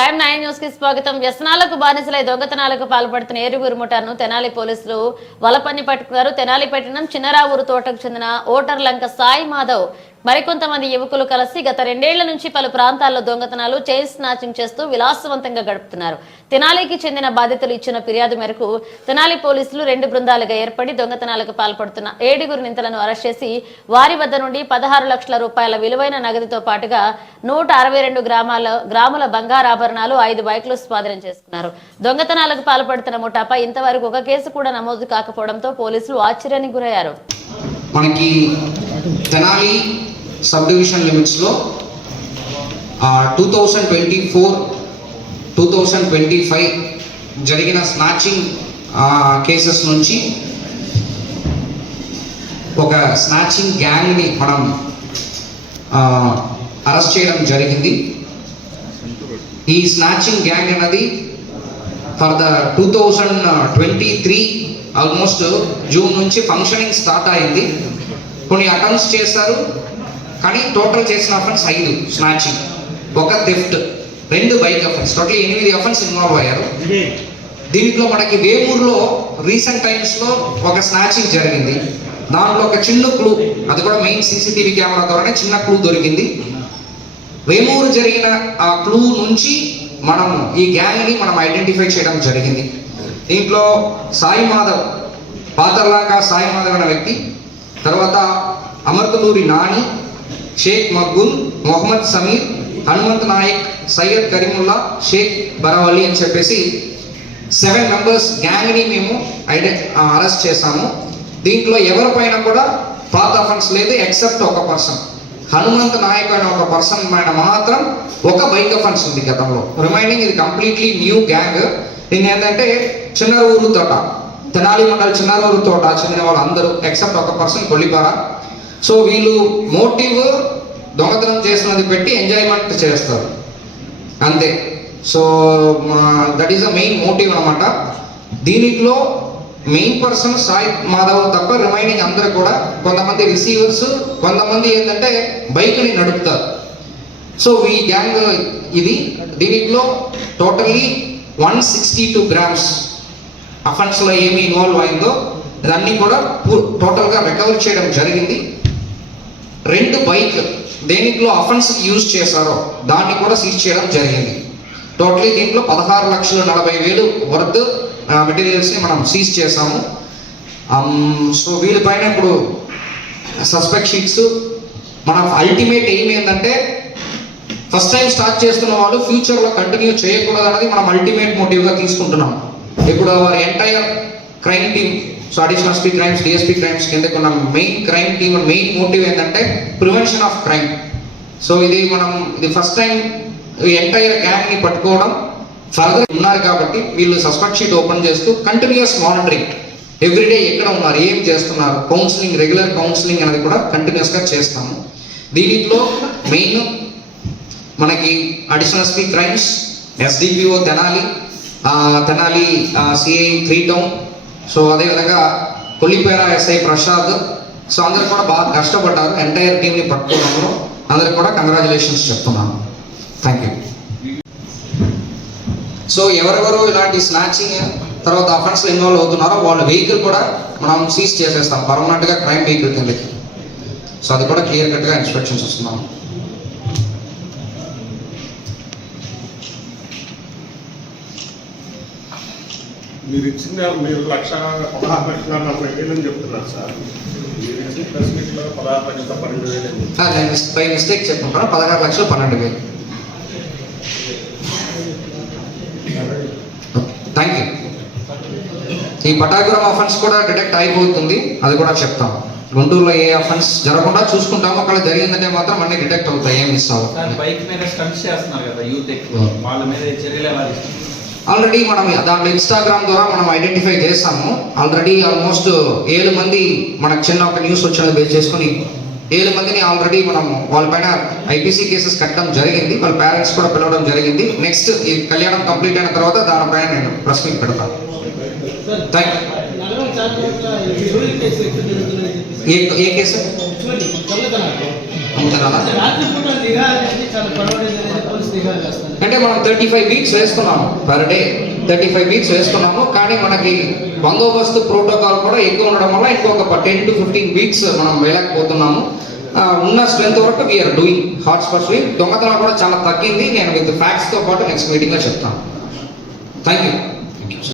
Prime nine న్యూస్కి స్వాగతం. వ్యసనాలకు బానిసలై దొంగతనాలకు పాల్పడుతున్న ఏరుగురు ముఠాను తెనాలి పోలీసులు వలపన్ని పట్టుకున్నారు. తెనాలి పట్టణం చిన్నరావూరు తోటకు చెందిన ఓటర్ లంక సాయి మాధవ్ మరికొంతమంది యువకులు కలిసి గత రెండేళ్ళ నుంచి పలు ప్రాంతాల్లో దొంగతనాలు చైన్ స్నాచింగ్ చేస్తూ విలాసవంతంగా గడుపుతున్నారు. తెనాలికి చెందిన బాధితులు ఇచ్చిన ఫిర్యాదు మేరకు తెనాలి పోలీసులు రెండు బృందాలుగా ఏర్పడి దొంగతనాలకు పాల్పడుతున్న ఏడుగురు నింతలను అరెస్ట్ చేసి వారి వద్ద నుండి పదహారు లక్షల రూపాయల విలువైన నగదుతో పాటుగా నూట అరవై రెండు గ్రామాల గ్రాముల బంగారాభరణాలు ఐదు బైక్లు స్వాధీనం చేసుకున్నారు. దొంగతనాలకు పాల్పడుతున్న ముఠాపై ఇంతవరకు ఒక కేసు కూడా నమోదు కాకపోవడంతో పోలీసులు ఆశ్చర్యానికి గురయ్యారు. మనకి తెనాలి సబ్ డివిజన్ లిమిట్స్లో two thousand twenty four two thousand twenty five జరిగిన స్నాచింగ్ కేసెస్ నుంచి ఒక స్నాచింగ్ గ్యాంగ్ని మనం అరెస్ట్ చేయడం జరిగింది. ఈ స్నాచింగ్ గ్యాంగ్ అనేది for the two thousand twenty three almost June నుంచి ఫంక్షనింగ్ స్టార్ట్ అయింది. కొన్ని అటెంప్ట్స్ చేశారు. కానీ టోటల్ చేసిన అఫెన్స్ ఐదు స్నాచింగ్ ఒక థెఫ్ట్ రెండు బైక్ అఫెన్స్ టోటల్ ఎనిమిది అఫెన్స్ ఇన్వాల్వ్ అయ్యారు. దీంట్లో మనకి వేమూరులో రీసెంట్ టైమ్స్లో ఒక స్నాచింగ్ జరిగింది. దాంట్లో ఒక చిన్న క్లూ అది కూడా మెయిన్ సీసీటీవీ కెమెరా ద్వారానే చిన్న క్లూ దొరికింది. వేమూరు జరిగిన ఆ క్లూ నుంచి మనం ఈ గ్యాంగ్ని మనం ఐడెంటిఫై చేయడం జరిగింది. దీంట్లో సాయి మాధవ్ పాతర్లాగా సాయి మాధవ్ అనే వ్యక్తి తర్వాత అమర్కలూరి నాని షేక్ మగ్గుల్ మొహమ్మద్ సమీర్ హనుమంత్ నాయక్ సయ్యద్ కరీముల్లా షేక్ బరావలి అని చెప్పేసి సెవెన్ మెంబర్స్ గ్యాంగ్ని మేము ఐడె అరెస్ట్ చేశాము. దీంట్లో ఎవరిపైన కూడా పాత అఫెన్స్ లేదు ఎక్సెప్ట్ ఒక పర్సన్. హనుమంత్ నాయక్ అనే ఒక పర్సన్ పైన మాత్రం ఒక బైక్ అఫెన్స్ ఉంది గతంలో. రిమైనింగ్ ఇది కంప్లీట్లీ న్యూ గ్యాంగ్. దీని ఏంటంటే చిన్నరూరు తోట తెనాలి మండల్ చిన్నరూరు తోట చెందిన వాళ్ళు అందరూ ఎక్సెప్ట్ ఒక పర్సన్ కొల్లిపార. సో వీళ్ళు మోటివ్ దొంగతనం చేసినది పెట్టి ఎంజాయ్మెంట్ చేస్తారు. అంతే. So that is the main motive అనమాట దీనిలో మెయిన్ పర్సన్ సాయి మాధవ్ తప్ప రిమైనింగ్ అందరూ కూడా కొంతమంది రిసీవర్స్ కొంతమంది ఏంటంటే బైక్ని నడుపుతారు. సో ఈ గ్యాంగ్ ఇది. దీనిలో totally one sixty two grams అఫెన్స్లో ఏమి ఇన్వాల్వ్ అయిందో ఇదన్నీ కూడా టోటల్గా రికవర్ చేయడం జరిగింది. రెండు బైక్ దేనిలో అఫెన్స్ యూజ్ చేశారో దాన్ని కూడా సీజ్ చేయడం జరిగింది. టోటలీ దీంట్లో పదహారు లక్షల నలభై వేలు వర్త్ మెటీరియల్స్ని మనం సీజ్ చేసాము సో um, వీళ్ళపైన ఇప్పుడు సస్పెక్ట్ షీట్స్ మన అల్టిమేట్ ఎయిమ్ ఏంటంటే ఫస్ట్ టైం స్టార్ట్ చేస్తున్న వాళ్ళు ఫ్యూచర్లో కంటిన్యూ చేయకూడదు అనేది మనం అల్టిమేట్ మోటివ్గా తీసుకుంటున్నాం. ఇప్పుడు వారి entire crime team so additional SP crimes DSP crimes కిందకు ఉన్న main crime team main motive ఏంటంటే ప్రివెన్షన్ ఆఫ్ క్రైమ్ సో ఇది మనం ఇది ఫస్ట్ టైం ఎంటైర్ గ్యాంగ్ని పట్టుకోవడం ఫర్దర్ ఉన్నారు కాబట్టి వీళ్ళు సస్పెక్ట్ షీట్ ఓపెన్ చేస్తూ కంటిన్యూస్ మానిటరింగ్ ఎవ్రీడే ఎక్కడ ఉన్నారు ఏం చేస్తున్నారు కౌన్సిలింగ్ రెగ్యులర్ కౌన్సిలింగ్ అనేది కూడా కంటిన్యూస్గా చేస్తాము. దీనిలో మెయిన్ మనకి additional SP crimes SDPO Tenali Tenali CI three town so అదేవిధంగా కొల్లిపేర ఎస్ఐ ప్రసాద్ సో అందరు కూడా బాగా కష్టపడ్డారు ఎంటైర్ టీంని పట్టుకున్నాము. అందరికి కూడా కంగ్రాచులేషన్స్ చెప్తున్నాను. థ్యాంక్ యూ సో ఎవరెవరు ఇలాంటి స్నాచింగ్ తర్వాత అఫెన్స్లో ఇన్వాల్వ్ అవుతున్నారో వాళ్ళ వెహికల్ కూడా మనం సీజ్ చేసేస్తాం. పర్మనెంట్గా క్రైమ్ వెహికల్ కిందకి. సో అది కూడా క్లియర్ కట్గా ఇన్స్పెక్షన్స్ వస్తున్నాం మీరు ఇచ్చిన మీరు లక్ష పదహారు లక్షల నలభై వేలు అని చెప్తున్నారు సార్. మీరు ఇచ్చిన పదహారు లక్షల పన్నెండు వేలు బై మిస్టేక్ చెప్పుకుంటాను పదహారు లక్షలు పన్నెండు వేలు. థ్యాంక్ యూ ఈ పటాకురం అఫెన్స్ కూడా డిటెక్ట్ అయిపోతుంది. అది కూడా చెప్తాం. గుంటూరులో ఏ అఫెన్స్ జరగకుండా చూసుకుంటాం ఒకవేళ జరిగిందంటే మాత్రం అన్ని డిటెక్ట్ అవుతాయి. ఏం మిస్ అవ్వదు బైక్ మీద స్టంట్స్ చేస్తున్నారు కదా యూత్ ఎక్కువ. వాళ్ళ మీద చర్యలు ఎలా తీసుకుంటారు? ఆల్రెడీ మనం దాంట్లో ఇన్స్టాగ్రామ్ ద్వారా మనం ఐడెంటిఫై చేస్తాము ఆల్రెడీ ఆల్మోస్ట్ ఏడు మంది మనకు చిన్న ఒక న్యూస్ వచ్చినది బేస్ చేసుకొని ఏడు మందిని ఆల్రెడీ మనం వాళ్ళపైన ఐపీసీ కేసెస్ కట్టడం జరిగింది. వాళ్ళ పేరెంట్స్ కూడా పిలవడం జరిగింది. నెక్స్ట్ ఈ కళ్యాణం కంప్లీట్ అయిన తర్వాత దానిపైన నేను ప్రెస్ మీట్ పెడతాను. థ్యాంక్ ఏ ఏ కేసు? అంటే మనం థర్టీ ఫైవ్ వీక్స్ వేస్తున్నాము per day. Thirty five weeks వేస్తున్నాము కానీ మనకి బందోబస్తు ప్రోటోకాల్ కూడా ఎక్కువ ఉండడం వల్ల ఇంకొక టెన్ టు ఫిఫ్టీన్ వీక్స్ మనం వేయలేకపోతున్నాము. ఆ, ఉన్న స్ట్రెంత్ వరకు వీఆర్ డూయింగ్ హాట్ స్పాట్స్ దొంగతనం కూడా చాలా తగ్గింది. నేను విత్ ఫ్యాక్ట్స్తో పాటు నెక్స్ట్ మీటింగ్లో చెప్తాను. Thank you